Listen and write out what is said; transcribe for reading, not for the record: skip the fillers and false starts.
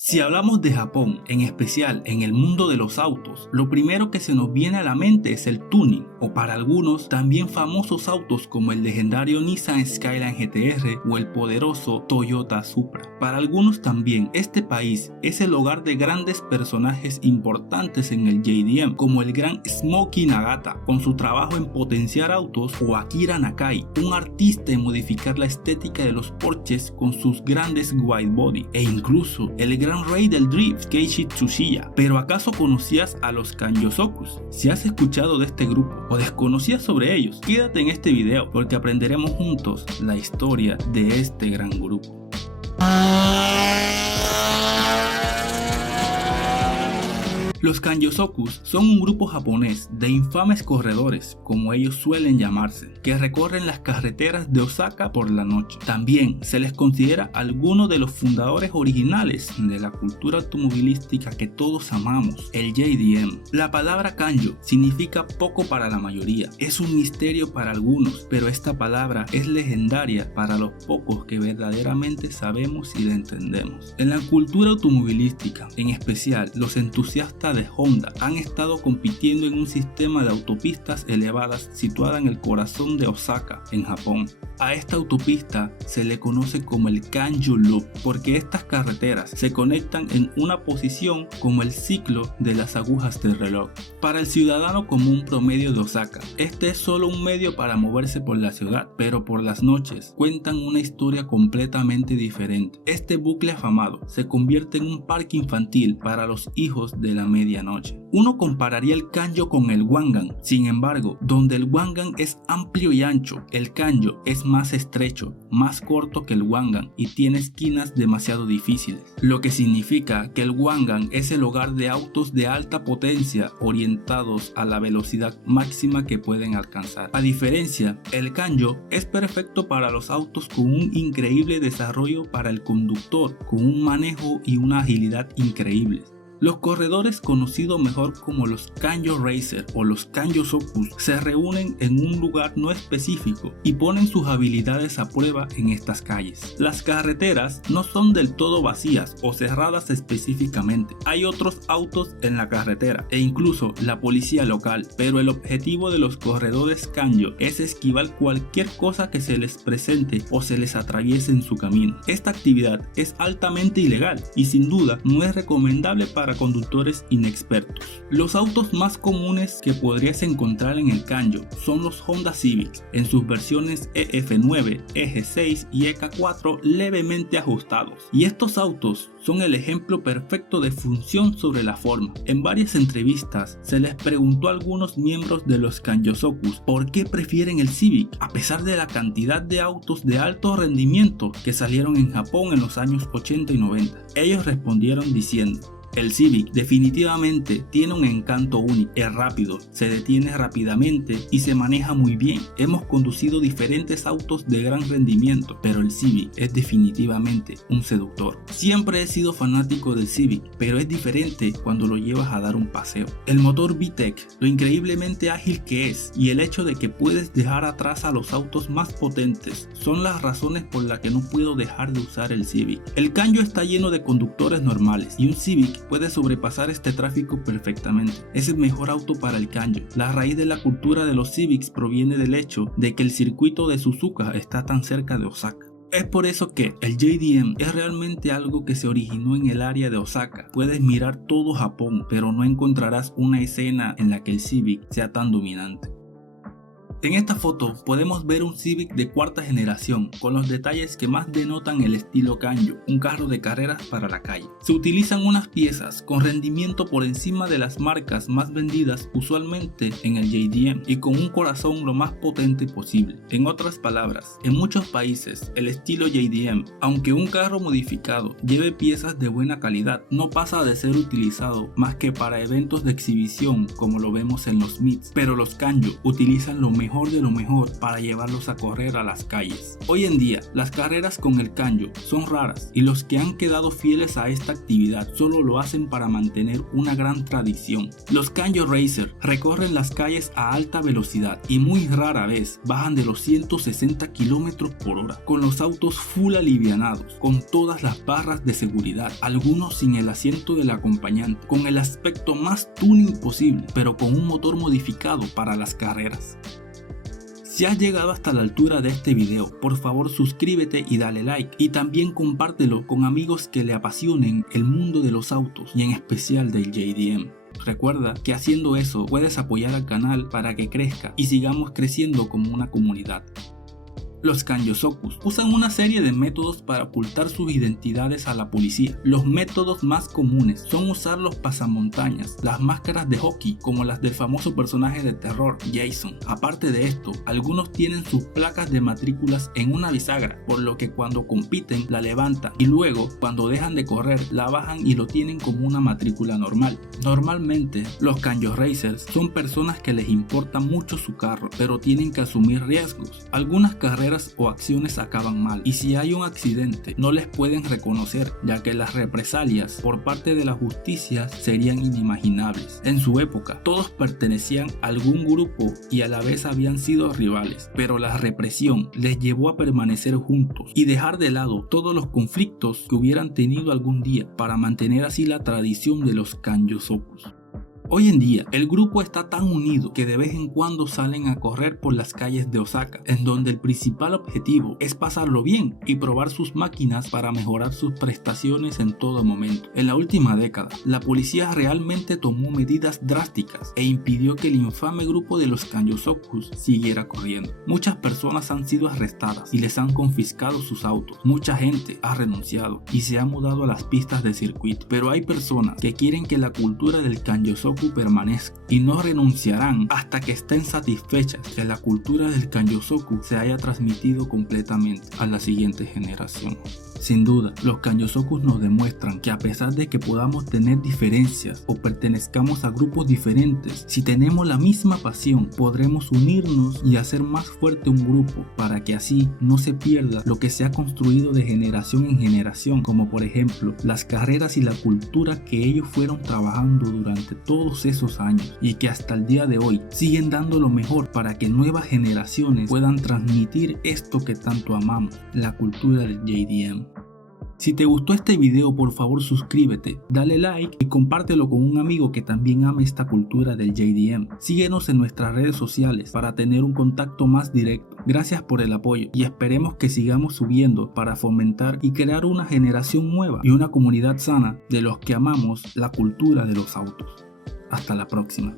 Si hablamos de Japón, en especial en el mundo de los autos, lo primero que se nos viene a la mente es el tuning, o para algunos también famosos autos como el legendario Nissan Skyline GTR o el poderoso Toyota Supra. Para algunos también, este país es el hogar de grandes personajes importantes en el JDM, como el gran Smokey Nagata, con su trabajo en potenciar autos, o Akira Nakai, un artista en modificar la estética de los Porsches con sus grandes wide body, e incluso el gran rey del drift, Keiichi Tsuchiya. Pero ¿acaso conocías a los Kanyosokus? Si has escuchado de este grupo o desconocías sobre ellos, quédate en este video porque aprenderemos juntos la historia de este gran grupo. Los Kanyosokus son un grupo japonés de infames corredores, como ellos suelen llamarse, que recorren las carreteras de Osaka por la noche. También se les considera alguno de los fundadores originales de la cultura automovilística que todos amamos, el JDM. La palabra Kanjo significa poco para la mayoría, es un misterio para algunos, pero esta palabra es legendaria para los pocos que verdaderamente sabemos y la entendemos. En la cultura automovilística, en especial los entusiastas de Honda han estado compitiendo en un sistema de autopistas elevadas situada en el corazón de Osaka, en Japón. A esta autopista se le conoce como el Kanjo Loop porque estas carreteras se conectan en una posición como el ciclo de las agujas del reloj. Para el ciudadano común promedio de Osaka, este es solo un medio para moverse por la ciudad, pero por las noches cuentan una historia completamente diferente. Este bucle afamado se convierte en un parque infantil para los hijos de la medianoche. Uno compararía el Kanjo con el Wangan, sin embargo, donde el Wangan es amplio y ancho, el Kanjo es más estrecho, más corto que el Wangan y tiene esquinas demasiado difíciles, lo que significa que el Wangan es el hogar de autos de alta potencia orientados a la velocidad máxima que pueden alcanzar. A diferencia, el Kanjo es perfecto para los autos con un increíble desarrollo para el conductor, con un manejo y una agilidad increíbles. Los corredores, conocidos mejor como los Kanjo Racer o los Kanyosokus, se reúnen en un lugar no específico y ponen sus habilidades a prueba en estas calles. Las carreteras no son del todo vacías o cerradas específicamente. Hay otros autos en la carretera e incluso la policía local, pero el objetivo de los corredores Kanjo es esquivar cualquier cosa que se les presente o se les atraviese en su camino. Esta actividad es altamente ilegal y sin duda no es recomendable para conductores inexpertos. Los autos más comunes que podrías encontrar en el Kanjo son los Honda Civic en sus versiones EF9, EG6 y EK4 levemente ajustados. Y estos autos son el ejemplo perfecto de función sobre la forma. En varias entrevistas se les preguntó a algunos miembros de los Kanyosokus por qué prefieren el Civic a pesar de la cantidad de autos de alto rendimiento que salieron en Japón en los años 80 y 90. Ellos respondieron diciendo: el Civic definitivamente tiene un encanto único, es rápido, se detiene rápidamente y se maneja muy bien. Hemos conducido diferentes autos de gran rendimiento, pero el Civic es definitivamente un seductor. Siempre he sido fanático del Civic, pero es diferente cuando lo llevas a dar un paseo. El motor VTEC, lo increíblemente ágil que es y el hecho de que puedes dejar atrás a los autos más potentes son las razones por las que no puedo dejar de usar el Civic. El Kanjo está lleno de conductores normales y un Civic puede sobrepasar este tráfico perfectamente. Es el mejor auto para el Kanjo. La raíz de la cultura de los Civics proviene del hecho de que el circuito de Suzuka está tan cerca de Osaka. Es por eso que el JDM es realmente algo que se originó en el área de Osaka. Puedes mirar todo Japón, pero no encontrarás una escena en la que el Civic sea tan dominante. En esta foto podemos ver un Civic de cuarta generación con los detalles que más denotan el estilo Kanjo, un carro de carreras para la calle. Se utilizan unas piezas con rendimiento por encima de las marcas más vendidas usualmente en el JDM y con un corazón lo más potente posible. En otras palabras, en muchos países el estilo JDM, aunque un carro modificado lleve piezas de buena calidad, no pasa de ser utilizado más que para eventos de exhibición como lo vemos en los meets, pero los Kanjo utilizan lo mejor mejor de lo mejor para llevarlos a correr a las calles. Hoy en día, las carreras con el kanjo son raras y los que han quedado fieles a esta actividad solo lo hacen para mantener una gran tradición. Los kanjo racers recorren las calles a alta velocidad y muy rara vez bajan de los 160 km/h, con los autos full alivianados, con todas las barras de seguridad, algunos sin el asiento del acompañante, con el aspecto más tuning posible, pero con un motor modificado para las carreras. Si has llegado hasta la altura de este video, por favor suscríbete y dale like, y también compártelo con amigos que le apasionen el mundo de los autos y en especial del JDM. Recuerda que haciendo eso puedes apoyar al canal para que crezca y sigamos creciendo como una comunidad. Los Kanjosokus usan una serie de métodos para ocultar sus identidades a la policía. Los métodos más comunes son usar los pasamontañas, las máscaras de hockey como las del famoso personaje de terror Jason. Aparte de esto, algunos tienen sus placas de matrículas en una bisagra, por lo que cuando compiten la levantan y luego cuando dejan de correr la bajan y lo tienen como una matrícula normal. Normalmente los Kanjo Racers son personas que les importa mucho su carro, pero tienen que asumir riesgos. Algunas carreras o acciones acaban mal y si hay un accidente no les pueden reconocer, ya que las represalias por parte de la justicia serían inimaginables. En su época todos pertenecían a algún grupo y a la vez habían sido rivales, pero la represión les llevó a permanecer juntos y dejar de lado todos los conflictos que hubieran tenido algún día para mantener así la tradición de los Kanjosokus. Hoy en día el grupo está tan unido que de vez en cuando salen a correr por las calles de Osaka, en donde el principal objetivo es pasarlo bien y probar sus máquinas para mejorar sus prestaciones en todo momento. En la última década, la policía realmente tomó medidas drásticas e impidió que el infame grupo de los Kanjosokus siguiera corriendo. Muchas personas han sido arrestadas y les han confiscado sus autos. Mucha gente ha renunciado y se ha mudado a las pistas de circuito, pero hay personas que quieren que la cultura del Kanjosoku permanezca y no renunciarán hasta que estén satisfechas que la cultura del Kanjosoku se haya transmitido completamente a la siguiente generación. Sin duda, los Kanjosokus nos demuestran que a pesar de que podamos tener diferencias o pertenezcamos a grupos diferentes, si tenemos la misma pasión, podremos unirnos y hacer más fuerte un grupo para que así no se pierda lo que se ha construido de generación en generación, como por ejemplo las carreras y la cultura que ellos fueron trabajando durante todos esos años y que hasta el día de hoy siguen dando lo mejor para que nuevas generaciones puedan transmitir esto que tanto amamos, la cultura del JDM. Si te gustó este video, por favor suscríbete, dale like y compártelo con un amigo que también ame esta cultura del JDM. Síguenos en nuestras redes sociales para tener un contacto más directo. Gracias por el apoyo y esperemos que sigamos subiendo para fomentar y crear una generación nueva y una comunidad sana de los que amamos la cultura de los autos. Hasta la próxima.